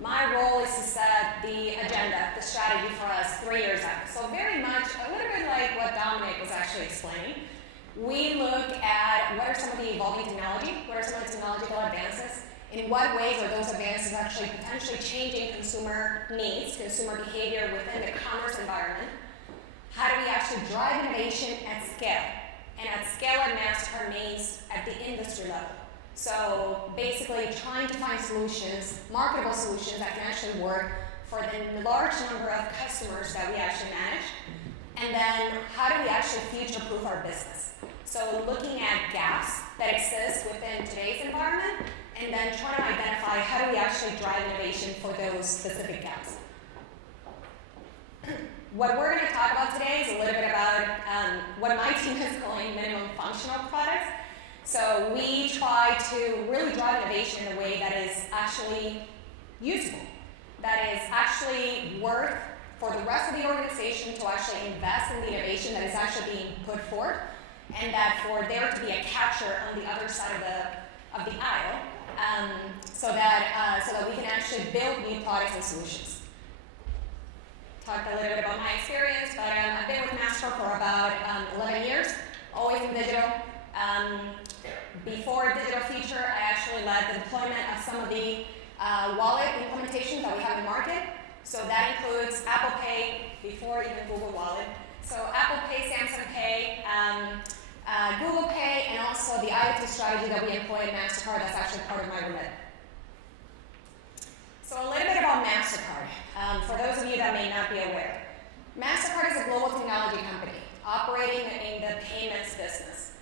My role is to set the agenda, the strategy for us 3 years out. So very much, a little bit like what Dominic was actually explaining. We look at what are some of the evolving technology, what are some of the technological advances, in what ways are those advances actually potentially changing consumer needs, consumer behavior within the commerce environment. How do we actually drive innovation at scale? And at scale at Mastercard means at the industry level. So basically trying to find solutions, marketable solutions that can actually work for the large number of customers that we actually manage. And then how do we actually future-proof our business? So looking at gaps that exist within today's environment, and then trying to identify how do we actually drive innovation for those specific gaps. What we're going to talk about today is a little bit about what my team is calling minimum functional products. So we try to really drive innovation in a way that is actually usable, that is actually worth for the rest of the organization to actually invest in the innovation that is actually being put forth, and that for there to be a capture on the other side of the aisle, so that we can actually build new products and solutions. Talked a little bit about my experience, but I've been with Mastercard for about 11 years, always in digital. Before digital feature, I actually led the deployment of some of the wallet implementations that we have in the market. So that includes Apple Pay, before even Google Wallet. So Apple Pay, Samsung Pay, Google Pay, and also the IoT strategy that we employ at Mastercard that's actually part of my remit. So a little bit about Mastercard, for those of you that may not be aware. Mastercard is a global technology company operating in the payments business.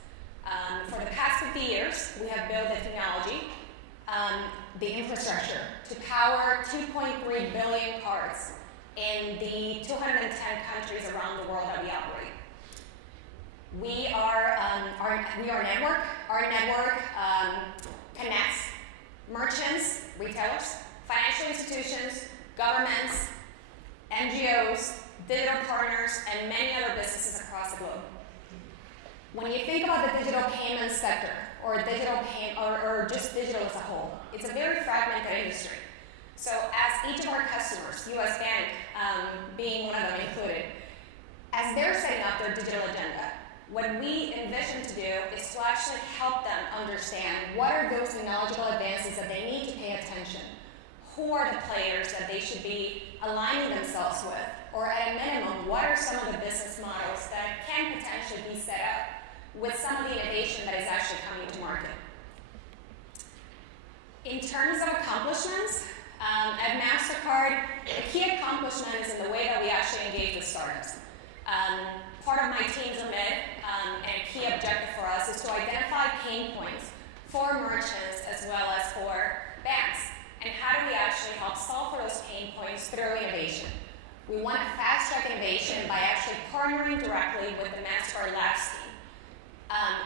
For the past 50 years, we have built the technology, the infrastructure, to power 2.3 billion cards in the 210 countries around the world that we operate. We are a network. Our network connects merchants, retailers, financial institutions, governments, NGOs, digital partners, and many other businesses across the globe. When you think about the digital payment sector, or just digital as a whole, it's a very fragmented industry. So as each of our customers, US Bank being one of them included, as they're setting up their digital agenda, what we envision to do is to actually help them understand what are those technological advances that they need to pay attention. Who are the players that they should be aligning themselves with? Or at a minimum, what are some of the business models that can potentially be set up with some of the innovation that is actually coming to market? In terms of accomplishments, at Mastercard, the key accomplishment is in the way that we actually engage with startups. Part of my team's remit and a key objective for us is to identify pain points for merchants as well as for banks. And how do we actually help solve for those pain points through innovation? We want to fast-track innovation by actually partnering directly with the Mastercard Labs team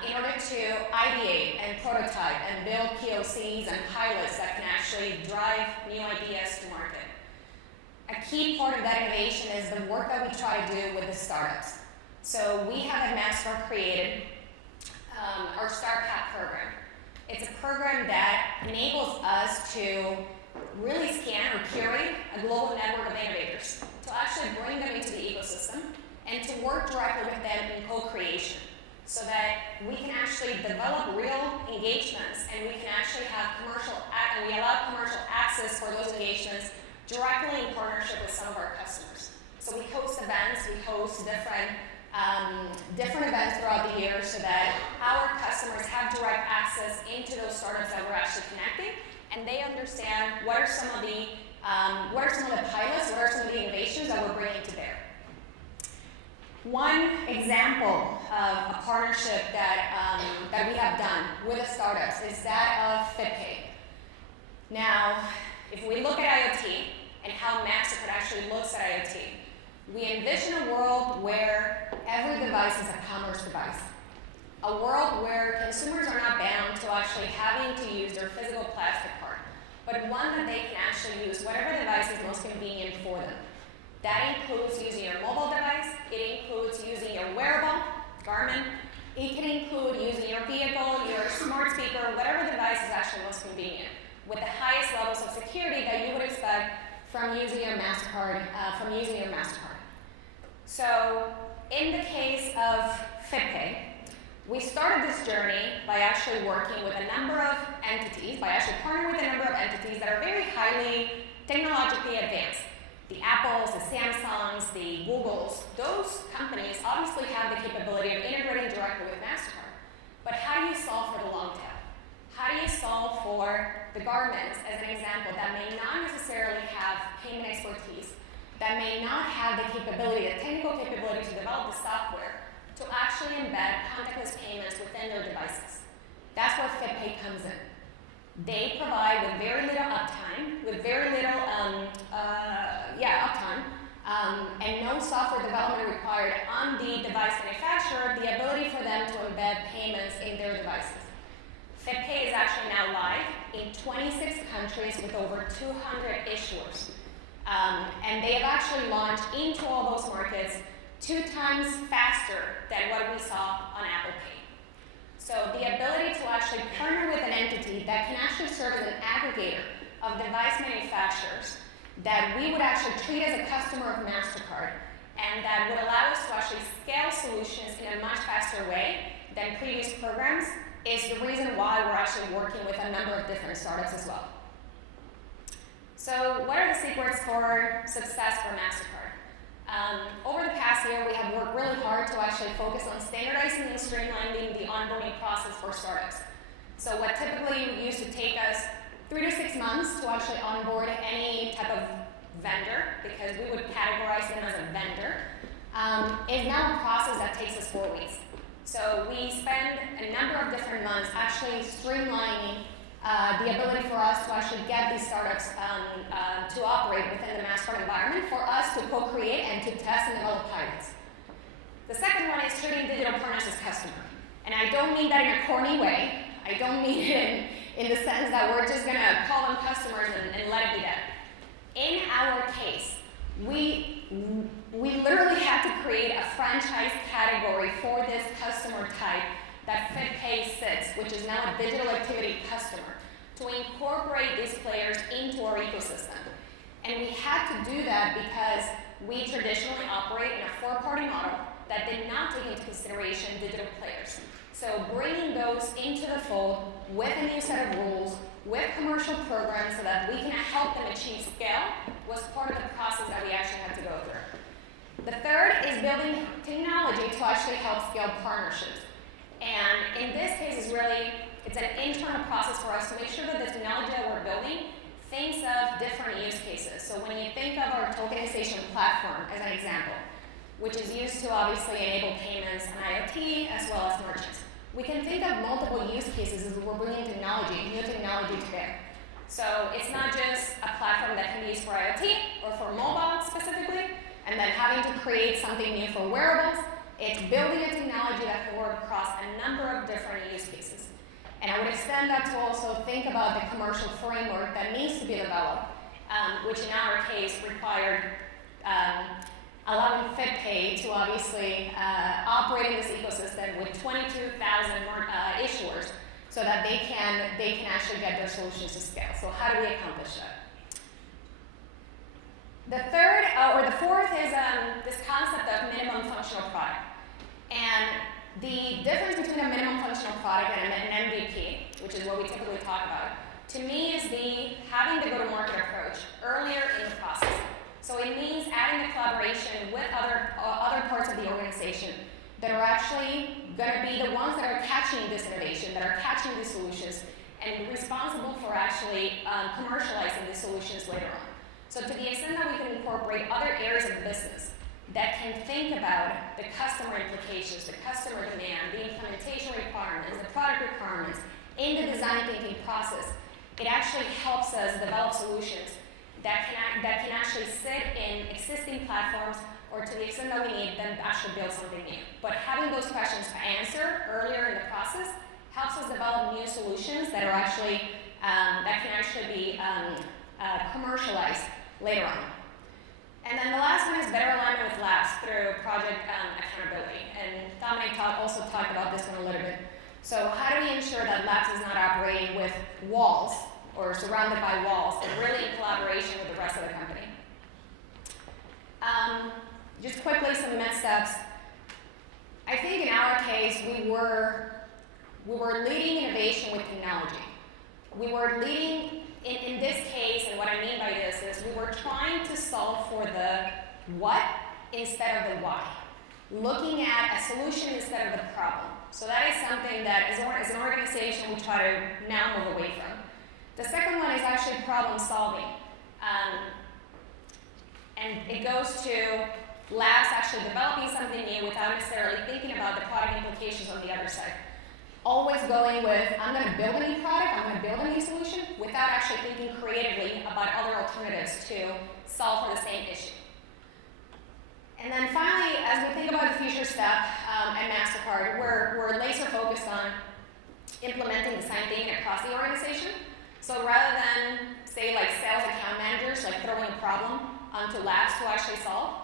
in order to ideate and prototype and build POCs and pilots that can actually drive new ideas to market. A key part of that innovation is the work that we try to do with the startups. So we have at Mastercard created our Start Path program. It's a program that enables us to really scan or curate a global network of innovators, to actually bring them into the ecosystem and to work directly with them in co-creation, so that we can actually develop real engagements and we can actually have we allow commercial access for those engagements directly in partnership with some of our customers. So we host events, we host different events throughout the year so that our customers have direct access into those startups that we're actually connecting, and they understand what are some of the pilots, what are some of the innovations that we're bringing to bear. One example of a partnership that we have done with the startups is that of FitPay. Now, if we look at IoT and how Mastercard actually looks at IoT, we envision a world where every device is a commerce device. A world where consumers are not bound to actually having to use their physical plastic card, but one that they can actually use whatever device is most convenient for them. That includes using your mobile device, it includes using your wearable, Garmin, it can include using your vehicle, your smart speaker, whatever device is actually most convenient, with the highest levels of security that you would expect from using your Mastercard. So in the case of FitPay, we started this journey by actually working with a number of entities, by actually partnering with a number of entities that are very highly technologically advanced. The Apples, the Samsungs, the Googles, those companies obviously have the capability of integrating directly with Mastercard. But how do you solve for the long tail? How do you solve for the garments, as an example, that may not necessarily have payment expertise, that may not have the capability, the technical capability to develop the software to actually embed contactless payments within their devices? That's where FitPay comes in. They provide with very little uptime, and no software development required on the device manufacturer, the ability for them to embed payments in their devices. FitPay is actually now live in 26 countries with over 200 issuers. And they have actually launched into all those markets 2 times faster than what we saw on Apple Pay. So the ability to actually partner with an entity that can actually serve as an aggregator of device manufacturers that we would actually treat as a customer of Mastercard, and that would allow us to actually scale solutions in a much faster way than previous programs, is the reason why we're actually working with a number of different startups as well. So what are the secrets for success for Mastercard? Over the past year, we have worked really hard to actually focus on standardizing and streamlining the onboarding process for startups. So what typically used to take us 3 to 6 months to actually onboard any type of vendor, because we would categorize them as a vendor, is now a process that takes us 4 weeks. So we spend a number of different months actually streamlining the ability for us to actually get these startups to operate within the Mastercard environment, for us to co-create and to test and develop pilots. The second one is treating digital partners as customer. And I don't mean that in a corny way. I don't mean it in the sense that we're just going to call them customers and let it be that. In our case, we literally had to create a franchise category for this customer type that FitPay sits, which is now a digital activity customer, to incorporate these players into our ecosystem. And we had to do that because we traditionally operate in a 4-party model that did not take into consideration digital players. So bringing those into the fold with a new set of rules, with commercial programs so that we can help them achieve scale, was part of the process that we actually had to go through. The third is building technology to actually help scale partnerships. And in this case, it's an internal process for us to make sure that the technology that we're building thinks of different use cases. So when you think of our tokenization platform, as an example, which is used to obviously enable payments on IoT as well as merchants, we can think of multiple use cases as we're bringing new technology to bear. So it's not just a platform that can be used for IoT or for mobile specifically, and then having to create something new for wearables. It's building a technology that can work across a number of different use cases. And I would extend that to also think about the commercial framework that needs to be developed, which in our case required allowing FitPay to obviously operate in this ecosystem with 22,000 issuers, so that they can actually get their solutions to scale. So how do we accomplish that? The fourth is this concept of minimum functional product. And the difference between a minimum functional product and an MVP, which is what we typically talk about, to me is having the go-to-market approach earlier in the process. So it means adding the collaboration with other parts of the organization that are actually going to be the ones that are catching this innovation, that are catching these solutions, and responsible for actually commercializing these solutions later on. So to the extent that we can incorporate other areas of the business that can think about the customer implications, the customer demand, the implementation requirements, the product requirements in the design thinking process, it actually helps us develop solutions that can actually sit in existing platforms, or to the extent that we need them to actually build something new. But having those questions to answer earlier in the process helps us develop new solutions that are actually that can actually be commercialized later on. And then the last one is better alignment with labs through project accountability. And Dominic also talked about this one a little bit. So how do we ensure that labs is not operating with walls or surrounded by walls, and really in collaboration with the rest of the company? Just quickly, some missteps. I think in our case, we were leading innovation with technology. We were leading, in this case, and what I mean by this is we were trying to solve for the what instead of the why. Looking at a solution instead of the problem. So that is something that, as an organization, we try to now move away from. The second one is actually problem solving. And it goes to labs actually developing something new without necessarily thinking about the product implications on the other side. Always going with, I'm going to build a new product, I'm going to build a new solution, without actually thinking creatively about other alternatives to solve for the same issue. And then finally, as we think about the future step at Mastercard, we're laser focused on implementing the same thing across the organization. So rather than, say, like sales account managers, like throwing a problem onto labs to actually solve,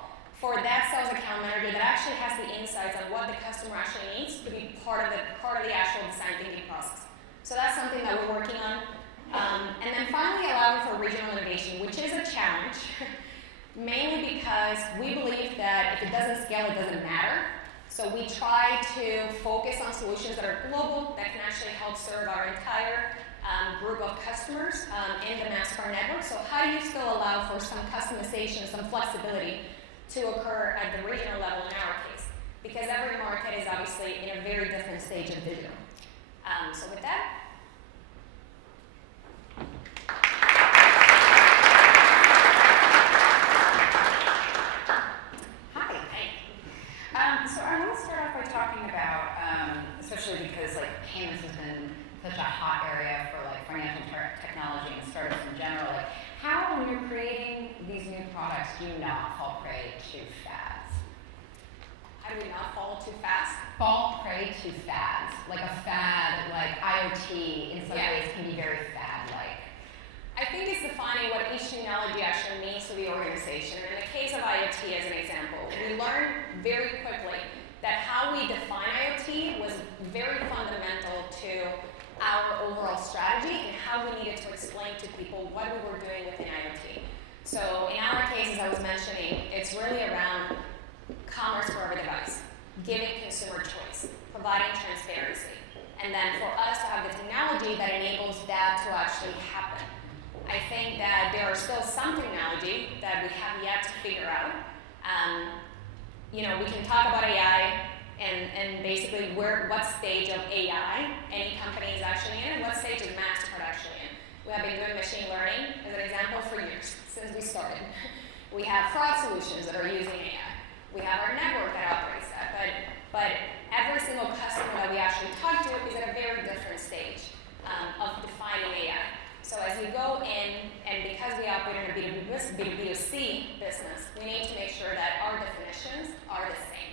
for that sales account manager that actually has the insights on what the customer actually needs to be part of the actual design thinking process. So that's something that we're working on. And then finally, allowing for regional innovation, which is a challenge, mainly because we believe that if it doesn't scale, it doesn't matter. So we try to focus on solutions that are global, that can actually help serve our entire group of customers in the Mastercard network. So how do you still allow for some customization, some flexibility to occur at the regional level in our case? Because every market is obviously in a very different stage of digital. So with that. So I want to start off by talking about, especially because like payments has been such a hot area for like financial technology and startups in general. Like, how, when you're creating these new products, do you not fall prey to fads? How do we not fall too fast? Fall prey to fads. Like a fad, like IoT, in some ways can be very fad-like. I think it's defining what each technology actually means to the organization. And in the case of IoT, as an example, we learned very quickly that how we define IoT was very fundamental to our overall strategy and how we needed to explain to people what we were doing within IoT. So in our case, as I was mentioning, it's really around commerce for every device, giving consumer choice, providing transparency, and then for us to have the technology that enables that to actually happen. I think that there are still some technology that we have yet to figure out. We can talk about AI and basically what stage of AI any company is actually in, and what stage is Mastercard actually in. We have been doing machine learning, as an example, for years, since we started. We have fraud solutions that are using AI. We have our network that operates that, but every single customer that we actually talk to is at a very different stage of defining AI. So as we go in, and because we operate in a B2C business, we need to make sure that our definitions are the same.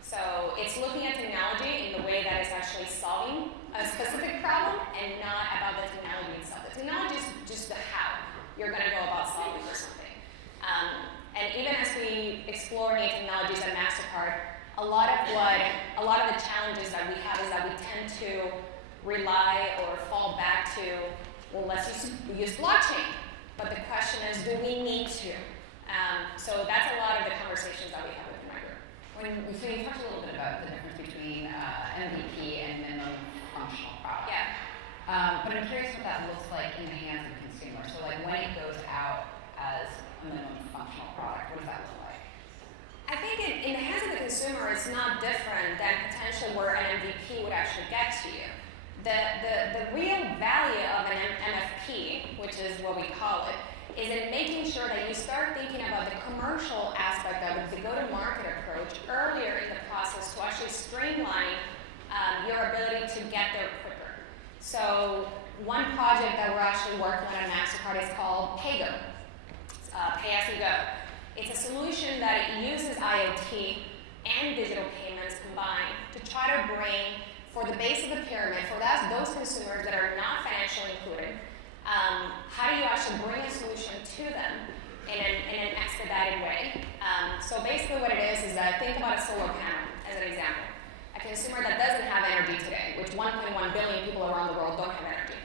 So it's looking at technology in the way that it's actually solving a specific problem and not about the technology itself. The technology is just the how you're going to go about solving for something. And even as we explore new technologies at Mastercard, a lot of the challenges that we have is that we tend to rely or fall back to, well, let's use blockchain. But the question is, do we need to? So that's a lot of the conversations that we have with my group. So you talked a little bit about the difference between MVP and minimum functional product. Yeah. But I'm curious what that looks like in the hands of consumers. So like when it goes out as a minimum functional product, what does that look like? I think in the hands of the consumer, it's not different than potentially where an MVP would actually get to you. The real value of an MFP, which is what we call it, is in making sure that you start thinking about the commercial aspect of it, the go-to-market approach, earlier in the process to actually streamline your ability to get there quicker. So one project that we're actually working on at Mastercard is called PayGo, Pay As You Go. It's a solution that uses IoT and digital payments combined to try to bring, for the base of the pyramid, for those consumers that are not financially included, how do you actually bring a solution to them in an expedited way? So basically what it is that think about a solar panel as an example. A consumer that doesn't have energy today, which 1.1 billion people around the world don't have energy.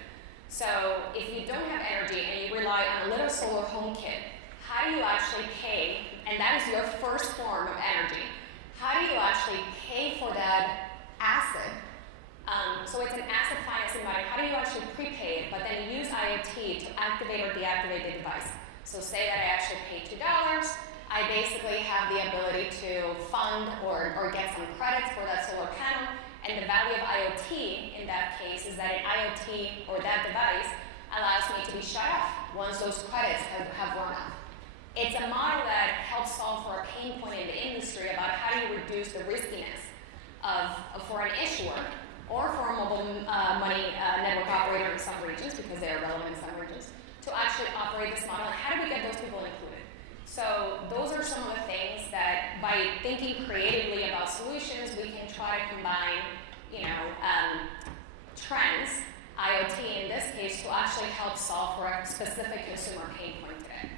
So if you don't have energy and you rely on a little solar home kit, how how do you actually pay, and that is your first form of energy, how do you actually pay for that asset? So it's an asset financing model. How do you actually prepay it, but then use IoT to activate or deactivate the device? So say that I actually paid $2, I basically have the ability to fund or get some credits for that solar panel, and the value of IoT in that case is that an IoT or that device allows me to be shut off once those credits have run out. It's a model that helps solve for a pain point in the industry about how do you reduce the riskiness for an issuer or for a mobile money network operator in some regions, because they are relevant in some regions, to actually operate this model, and how do we get those people included? So those are some of the things that, by thinking creatively about solutions, we can try to combine, trends, IoT in this case, to actually help solve for a specific consumer pain point today.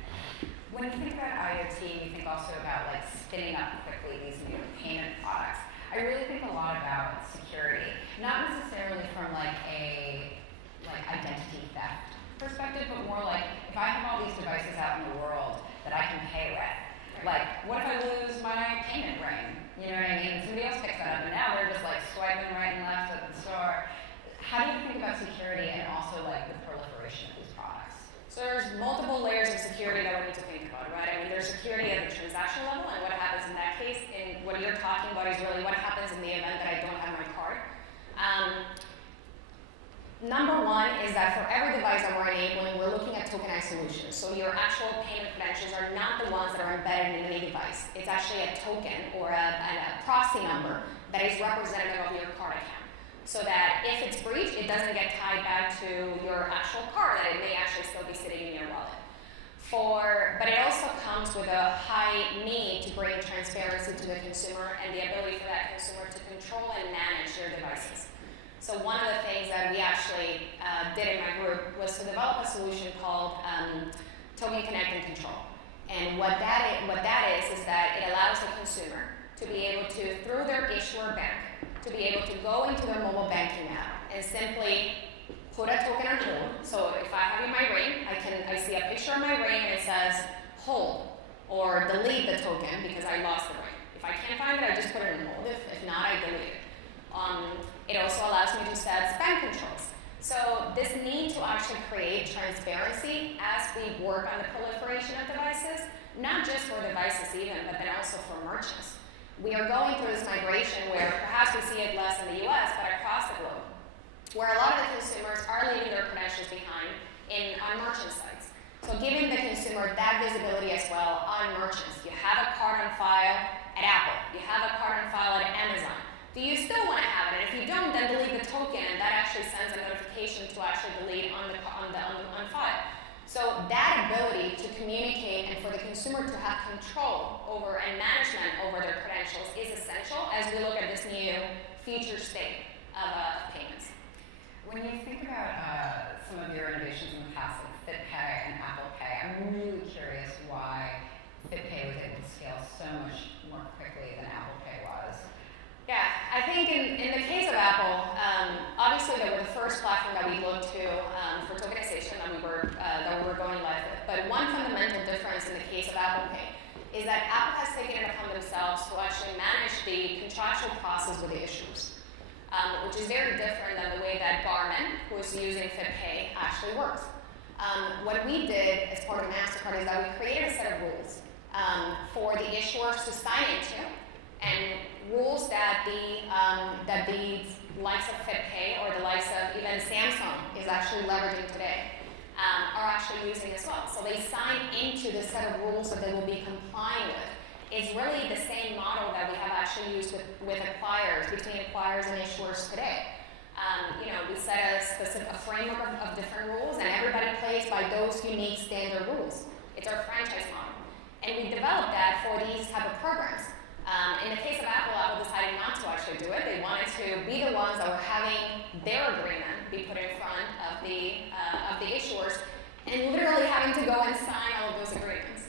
When you think about IoT, you think also about like spinning up quickly these new payment products. I really think a lot about security, not necessarily from like a identity theft perspective, but more like if I have all these devices out in the world that I can pay with, like what if I lose my payment ring? You know what I mean? And somebody else picks that up, and now they're just like swiping right and left at the store. How do you think about security and also like the proliferation of these products? So there's multiple layers of security that we need to think about, right? I mean, there's security at the transaction level, and what happens in that case, and what you're talking about is really what happens in the event that I don't have my card. Number one is that for every device that we're enabling, we're looking at tokenized solutions. So your actual payment credentials are not the ones that are embedded in any device. It's actually a token or a proxy number that is representative of your card account. So that if it's breached, it doesn't get tied back to your actual card, that it may actually still be sitting in your wallet. But it also comes with a high need to bring transparency to the consumer and the ability for that consumer to control and manage their devices. So one of the things that we actually did in my group was to develop a solution called Token Connect and Control. And what that is that it allows the consumer to be able to, through their issuer bank, to be able to go into their mobile banking app and simply put a token on hold. So if I have in my ring, I see a picture of my ring and it says hold or delete the token because I lost the ring. If I can't find it, I just put it on hold. If not, I delete it. It also allows me to set spam controls. So this need to actually create transparency as we work on the proliferation of devices, not just for devices even, but then also for merchants. We are going through this migration where perhaps we see it less in the US, but across the globe, where a lot of the consumers are leaving their credentials behind on merchant sites. So giving the consumer that visibility as well on merchants. You have a card on file at Apple. You have a card on file at Amazon. Do you still want to have it? And if you don't, then delete the token, and that actually sends a notification to actually delete on file. So that ability to communicate and for the consumer to have control over and management over their credentials is essential as we look at this new future state of payments. When you think about some of your innovations in the past, like FitPay and Apple Pay, I'm really curious why FitPay was able to scale so much more quickly than Apple Pay was. Yeah, I think in the case of Apple, obviously they were the first platform that we looked to for tokenization that we were going live with. But one fundamental difference in the case of Apple Pay is that Apple has taken it upon themselves to actually manage the contractual process with the issuers, which is very different than the way that Garmin, who is using FitPay, actually works. What we did as part of Mastercard is that we created a set of rules for the issuers to sign into, and rules that the likes of FitPay or the likes of even Samsung is actually leveraging today are actually using as well. So they sign into the set of rules that they will be complying with. It's really the same model that we have actually used with acquirers, between acquirers and issuers today. We set a framework of different rules, and everybody plays by those unique standard rules. It's our franchise model. And we developed that for these type of programs. In the case of Apple decided not to actually do it. They wanted to be the ones that were having their agreement be put in front of the issuers and literally having to go and sign all of those agreements.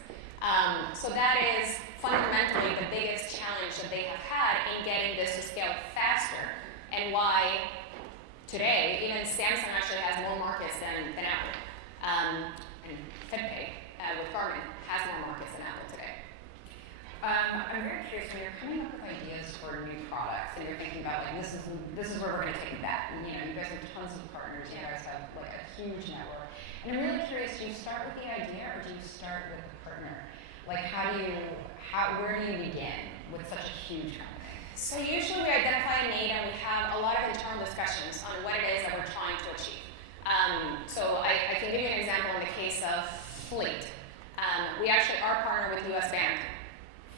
So that is fundamentally the biggest challenge that they have had in getting this to scale faster, and why today even Samsung actually has more markets than Apple and FitPay with department has more markets than Apple today. I'm very curious, when you're coming up with ideas for new products and you're thinking about like this is where we're going to take that. And, you guys have tons of partners. You guys have like a huge network. And I'm really curious, do you start with the idea or do you start with the partner? Like where do you begin with such a huge company? So usually we identify a need and we have a lot of internal discussions on what it is that we're trying to achieve. So I can give you an example in the case of fleet. We actually are partnered with US Bank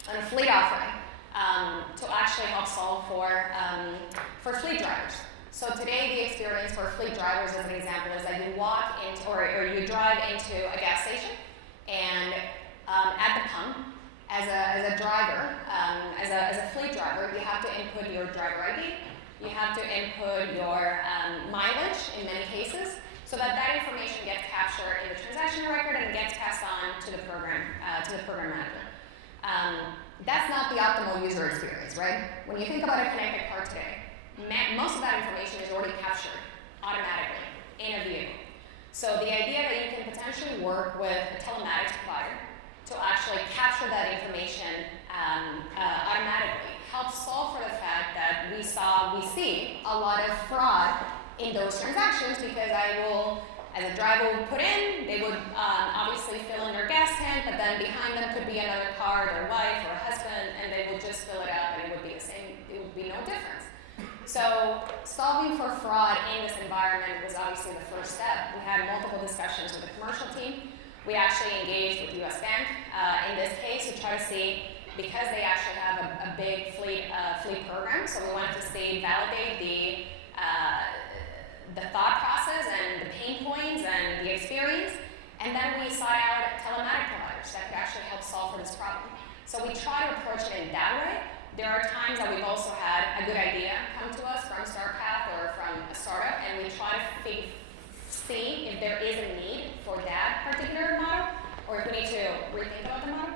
on a fleet offering to actually help solve for fleet drivers. So today the experience for fleet drivers, as an example, is that you walk into or you drive into a gas station, and at the pump, as a driver, as a fleet driver, you have to input your driver ID. You have to input your mileage in many cases, so that information gets captured in the transaction record and gets passed on to the program manager. That's not the optimal user experience, right? When you think about a connected car today, most of that information is already captured automatically in a vehicle. So the idea that you can potentially work with a telematics provider to actually capture that information automatically helps solve for the fact that we see a lot of fraud in those transactions, because as a driver would put in, they would obviously fill in their gas tank, but then behind them could be another car, their wife or husband, and they would just fill it up and it would be the same, it would be no difference. So solving for fraud in this environment was obviously the first step. We had multiple discussions with the commercial team. We actually engaged with US Bank in this case to try to see, because they actually have a big fleet program, so we wanted to validate the thought process and the pain points and the experience, and then we sought out telematic providers that could actually help solve for this problem. So we try to approach it in that way. There are times that we've also had a good idea come to us from StartPath or from a startup, and we try to see if there is a need for that particular model, or if we need to rethink about the model.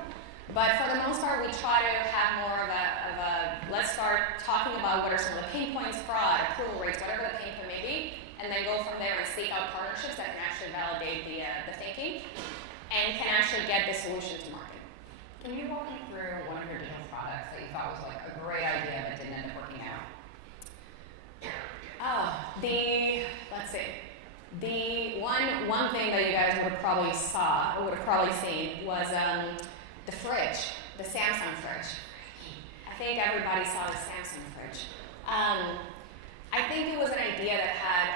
But for the most part, we try to have more of a let's start talking about what are some of the pain points, fraud, approval rates, whatever the pain point may be, and then go from there and seek out partnerships that can actually validate the thinking and can actually get the solution to market. Can you walk me through one of your digital products that you thought was like a great idea but didn't end up working out? Let's see. The one thing that you guys would have probably seen was the fridge, the Samsung fridge. I think everybody saw the Samsung fridge. I think it was an idea that had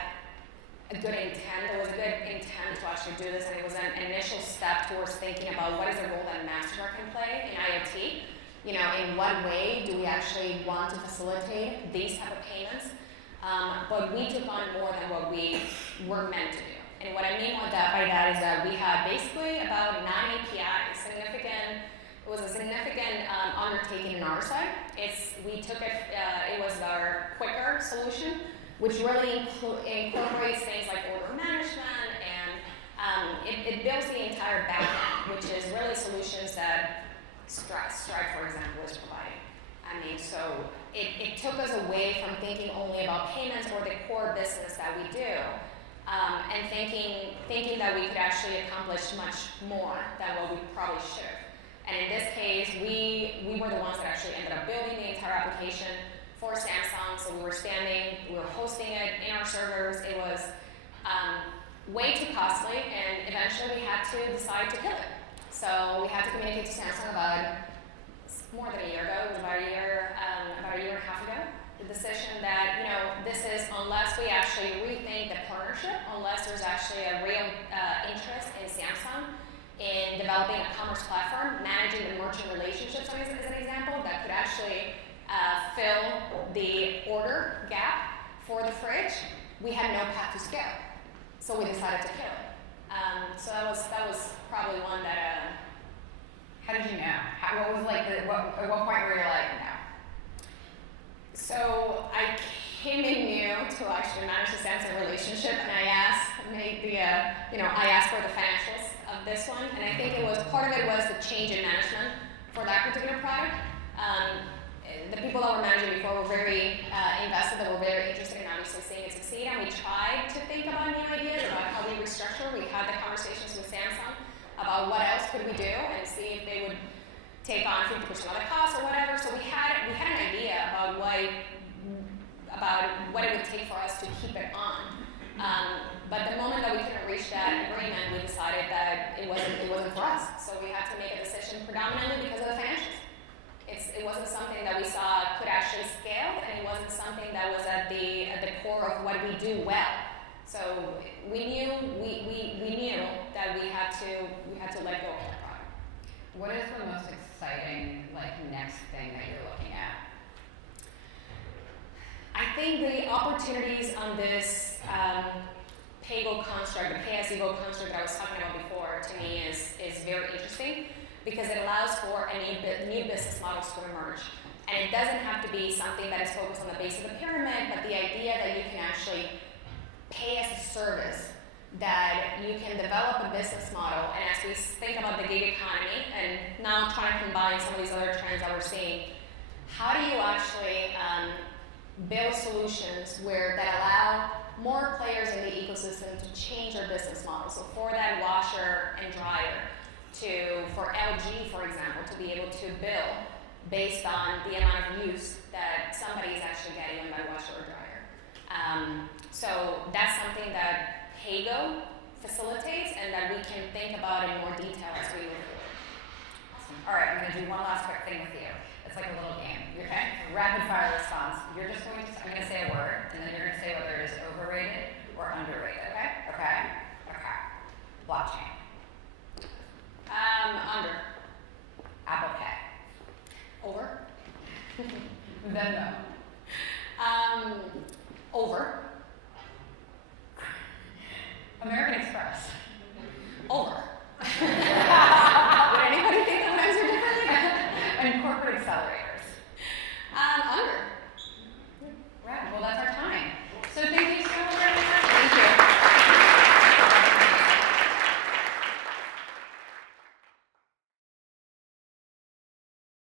a good intent. There was a good intent to actually do this, and it was an initial step towards thinking about what is the role that Mastercard can play in IoT. In what way do we actually want to facilitate these type of payments? But we took on more than what we were meant to do. And what I mean by that is that we had basically about 9 APIs. It was a significant undertaking on our side. We took it. It was our quicker solution, which really incorporates things like order management, and it builds the entire backend, which is really solutions that Stripe, for example, is providing. So it took us away from thinking only about payments or the core business that we do, and thinking that we could actually accomplish much more than what we probably should have. And in this case, we were the ones that actually ended up building the entire application for Samsung. So we were hosting it in our servers. It was way too costly, and eventually we had to decide to kill it. So we had to communicate to Samsung about more than a year ago. It was about a year and a half ago. The decision that this is, unless we actually rethink the partnership, unless there's actually a real interest in Samsung in developing a commerce platform, managing the merchant relationships, as an example, that could actually fill the order gap for the fridge, we had no path to scale. So we decided to kill it. So that was probably one that. How did you know? What was at what point were you like, no? So I came in new to actually manage the Samsung relationship, and I asked for the financials of this one, and I think part of it was the change in management for that particular product. The people that were managing before were very invested, that were very interested in obviously seeing it succeed, and we tried to think about new ideas about how we restructure. We had the conversations with Samsung about what else could we do and see if they would take on 50% of the cost or whatever. So we had an idea about what it would take for us to keep it on. But the moment that we couldn't reach that agreement, we decided that it wasn't for us. So we had to make a decision predominantly because of the financials. It wasn't something that we saw could actually scale, and it wasn't something that was at the core of what we do well. So we knew that we had to let go of that product. What is the most exciting next thing that you're looking at? I think the opportunities on this pay-go construct, the pay-as-you-go construct that I was talking about before, to me is very interesting because it allows for new business models to emerge. And it doesn't have to be something that is focused on the base of the pyramid, but the idea that you can actually pay as a service, that you can develop a business model, and as we think about the gig economy, and now trying to combine some of these other trends that we're seeing, how do you actually build solutions that allow more players in the ecosystem to change their business model? So for that washer and dryer, for LG, for example, to be able to bill based on the amount of use that somebody is actually getting in that washer or dryer. So that's something that PayGo facilitates and that we can think about in more detail as we move forward. Awesome. All right, I'm going to do one last quick thing with you. It's like a little game. Okay? Rapid fire response. I'm going to say a word, and then you're going to say whether it is overrated or underrated. Okay? Okay? Okay. Blockchain. Under. Apple Pay. Over. Venmo. Over. American Express. Over.